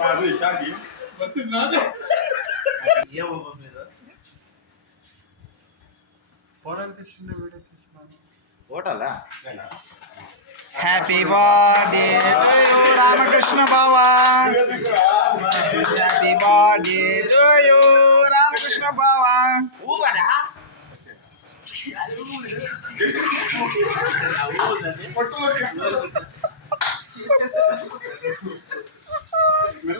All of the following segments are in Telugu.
ఓటల్ happy birthday to you Ramakrishna బావా happy birthday to you Ramakrishna బావా ఊబరా పట్టు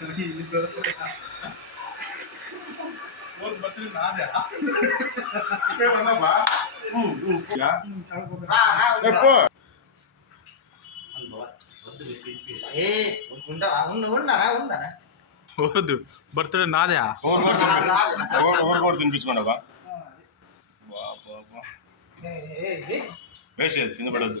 பர்த்டே நாதையா தின்பிச்சுக்கோண்டா பாபா பேசு தின்னு படுது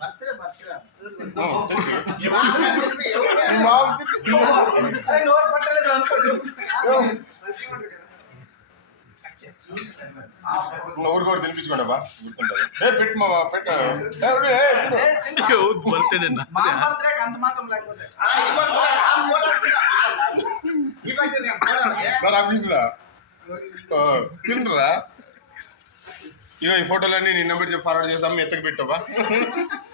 వర్తలే వర్తలా ఏమండి మామ తిని ఏ నూర్ పట్టలేదంట సత్యమంటా ఆ నూర్ కొర్తిని పిచ్చుకొండ బా రే బిట్ మామ రే ఏ తిను ఏ ఊరు బల్తిన నా మామ పత్రం అంతమాటం లాగుతారా ఇవొన్ రాం ఫోటోలు ఇవి ఐదర్ రా ఫోటోలు రారా రా తిండురా ఇవ ఫోటోలన్నీ నీ నెంబర్ చే ఫార్వర్డ్ చేసాం ఎంతకు బిట్టా బా